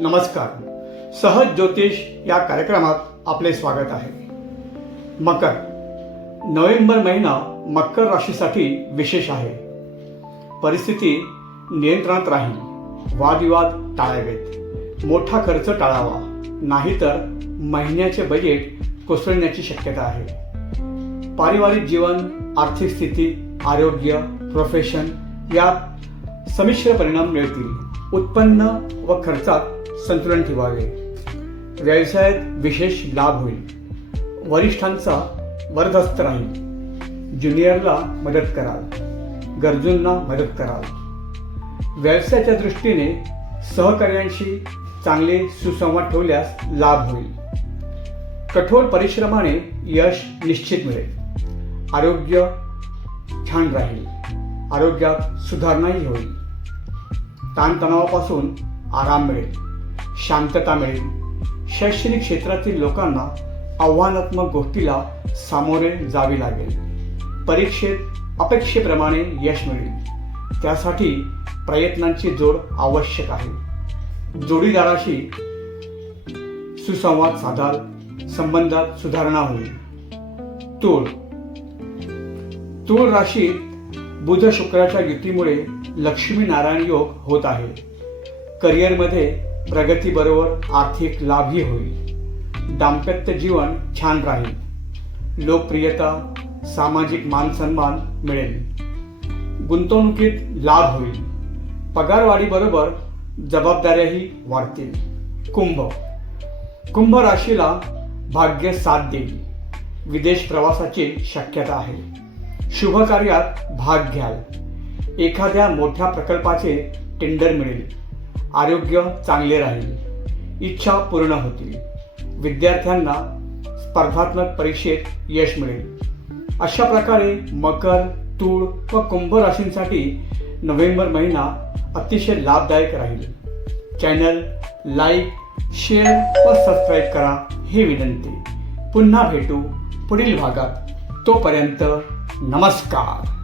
नमस्कार. सहज ज्योतिष या कार्यक्रमात आपले स्वागत आहे. मकर, नोव्हेंबर महिना मकर राशीसाठी विशेष आहे. परिस्थिती नियंत्रणात राहील. वादविवाद टाळावेत. मोठा खर्च टाळावा, नाहीतर महिन्याचे बजेट कोसळण्याची शक्यता आहे. पारिवारिक जीवन, आर्थिक स्थिती, आरोग्य, प्रोफेशन यात संमिश्र परिणाम मिळतील. उत्पन्न व खर्चात संतुलन ठेवावे. व्यवसायात विशेष लाभ होईल. वरिष्ठांचा वरदहस्त राहील. ज्युनियरला मदत कराल. गरजूंना मदत कराल. व्यवसायाच्या दृष्टीने सहकार्यांशी चांगले सुसंवाद ठेवल्यास लाभ होईल. कठोर परिश्रमाने यश निश्चित मिळेल. आरोग्य छान राहील. आरोग्यात सुधारणाही होईल. ताणतणावापासून आराम मिळेल. शांतता मिळेल. शैक्षणिक क्षेत्रातील लोकांना आव्हानात्मक गोष्टीला सामोरे जावे लागेल. परीक्षेत अपेक्षेप्रमाणे यश मिळेल. त्यासाठी प्रयत्नांची जोड आवश्यक आहे. जोडीदाराशी सुसंवाद साधाल. संबंधात सुधारणा होईल. तूळ राशीत बुध शुक्राच्या युतीमुळे लक्ष्मी-नारायण योग होत आहे. करिअरमध्ये प्रगतीबरोबर आर्थिक लाभही होईल. दाम्पत्य जीवन छान राहील. लोकप्रियता, सामाजिक मानसन्मान मिळेल. गुंतवणुकीत लाभ होईल. पगारवाढीबरोबर जबाबदाऱ्याही वाढतील. कुंभ राशीला भाग्य साथ देईल. विदेश प्रवासाची शक्यता आहे. शुभ कार्यात भाग घ्याल. एखाद्या मोठ्या प्रकल्पाचे टेंडर मिळेल. आरोग्य चांगले राहील. इच्छा पूर्ण होतील. विद्यार्थ्यांना स्पर्धात्मक परीक्षेत यश मिळेल. अशा प्रकारे मकर, तूळ व कुंभ राशींसाठी नोव्हेंबर महिना अतिशय लाभदायक राहील. चॅनल लाईक, शेअर व सबस्क्राईब करा ही विनंती. पुन्हा भेटू पुढील भागात. तोपर्यंत नमस्कार.